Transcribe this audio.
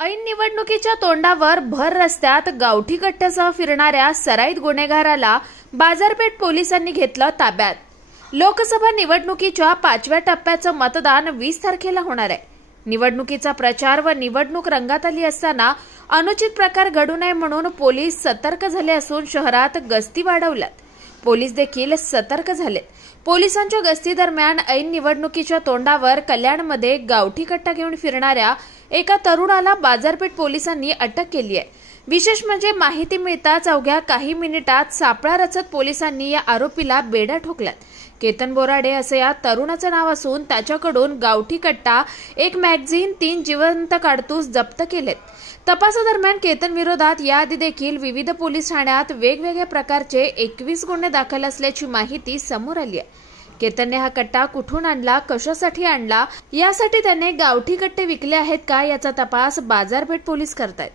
ऐन निवडणुकीच्या तोंडावर भर रस्त्यात गावठी कट्ट्यासह फिरणाऱ्या सराईत गुन्हेगाराला बाजारपेठ पोलिसांनी घेतलं ताब्यात। लोकसभा निवडणुकीच्या 5व्या टप्प्याचं मतदान 20 तारखेला होणार आहे। निवडणुकीचा प्रचार व निवडणूक रंगात आली असताना अनुचित प्रकार घडू नये म्हणून पोलीस सतर्क झाले असून शहरात गस्ती वाढवल्यात। पोलीस देखील सतर्क झालेत। पोलिसांच्या गस्ती दरम्यान ऐन निवडणुकीच्या तोंडावर कल्याणमध्ये गावठी कट्टा घेऊन फिरणाऱ्या एका तरुणाला बाजारपेठ पोलिसांनी अटक केली आहे। विशेष म्हणजे माहिती मिळताच अवघ्या काही मिनिटात सापळा रचत पोलिसांनी या आरोपीला बेड्या ठोकल्यात। केतन बोराडे असं या तरुणाचं नाव असून त्याच्याकडून गावठी कट्टा, एक मॅगझिन, 3 जिवंत काडतूस जप्त केलेत। तपासादरम्यान केतन विरोधात याआधी देखील विविध पोलीस ठाण्यात वेगवेगळ्या प्रकारचे 21 गुन्हे दाखल असल्याची माहिती समोर आली आहे। केतनने हा कट्टा कुठून आणला, कशासाठी आणला, यासाठी त्याने गावठी कट्टे विकले आहेत का याचा तपास बाजारपेठ पोलीस करतायत।